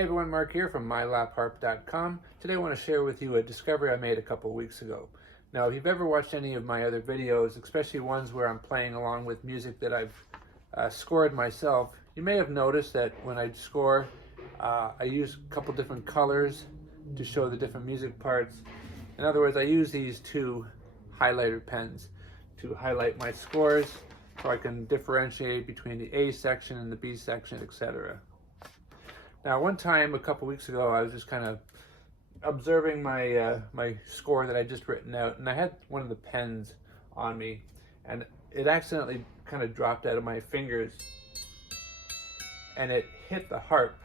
Hey everyone, Mark here from mylapharp.com. Today I want to share with you a discovery I made a couple weeks ago. Now, if you've ever watched any of my other videos, especially ones where I'm playing along with music that I've scored myself, you may have noticed that when I score, I use a couple different colors to show the different music parts. In other words, I use these two highlighter pens to highlight my scores so I can differentiate between the A section and the B section, etc. Now, one time a couple weeks ago, I was just kind of observing my score that I just written out, and I had one of the pens on me, and it accidentally kind of dropped out of my fingers, and it hit the harp.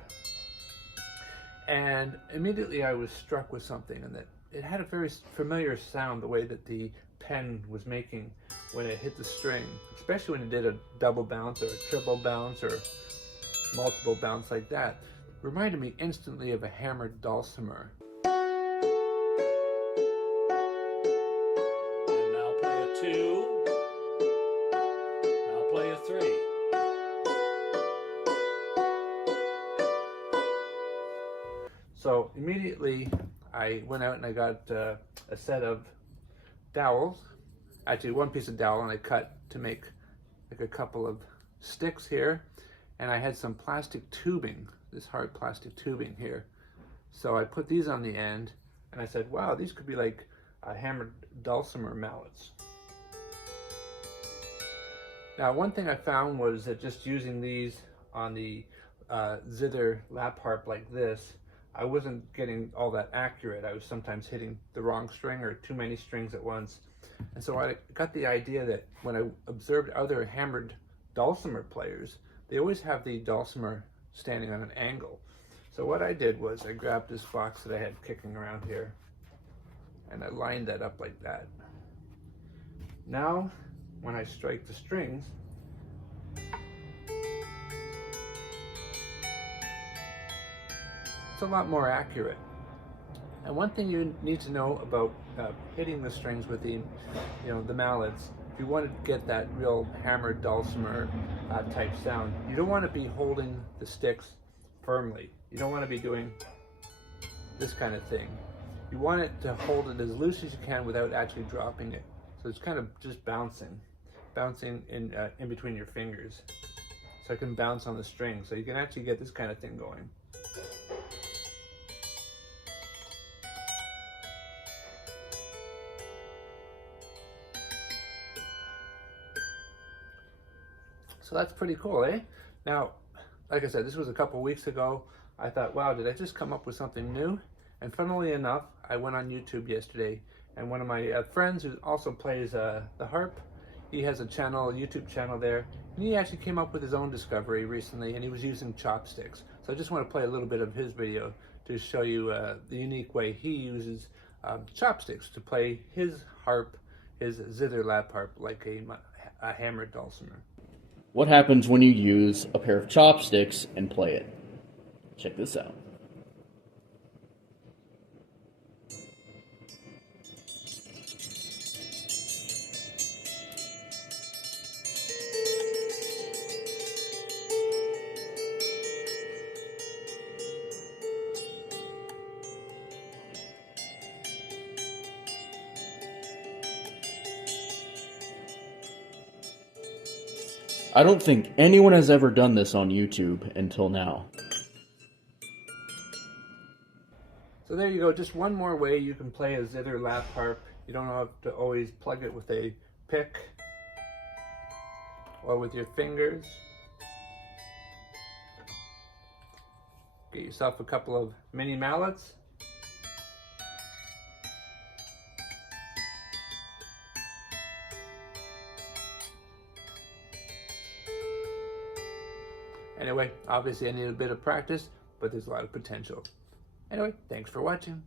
And immediately I was struck with something, and that it had a very familiar sound, the way that the pen was making when it hit the string, especially when it did a double bounce or a triple bounce or multiple bounce like that. Reminded me instantly of a Hammered Dulcimer. And now play a 2. Now play a 3. So immediately I went out and I got a set of dowels, actually one piece of dowel, and I cut to make like a couple of sticks here, and I had some plastic tubing, this hard plastic tubing here. So I put these on the end, and I said, wow, these could be like Hammered Dulcimer mallets. Now, one thing I found was that just using these on the Zither lap harp like this, I wasn't getting all that accurate. I was sometimes hitting the wrong string or too many strings at once. And so I got the idea that when I observed other Hammered Dulcimer players, they always have the dulcimer standing on an angle. So what I did was I grabbed this box that I had kicking around here, and I lined that up like that. Now, when I strike the strings, it's a lot more accurate. And one thing you need to know about hitting the strings with the mallets, if you want to get that real Hammered Dulcimer type sound, you don't want to be holding the sticks firmly. You don't want to be doing this kind of thing. You want it to hold it as loose as you can without actually dropping it. So it's kind of just bouncing in between your fingers. So I can bounce on the string. So you can actually get this kind of thing going. So that's pretty cool, eh? Now, like I said, this was a couple weeks ago. I thought, wow, did I just come up with something new? And funnily enough, I went on YouTube yesterday, and one of my friends who also plays the harp, he has a channel, a YouTube channel there, and he actually came up with his own discovery recently, and he was using chopsticks. So I just want to play a little bit of his video to show you the unique way he uses chopsticks to play his harp, his Zither lap harp, like a Hammered Dulcimer. What happens when you use a pair of chopsticks and play it? Check this out. I don't think anyone has ever done this on YouTube until now. So there you go, just one more way you can play a Zither lap harp. You don't have to always plug it with a pick or with your fingers. Get yourself a couple of mini mallets. Anyway, obviously I need a bit of practice, but there's a lot of potential. Anyway, thanks for watching.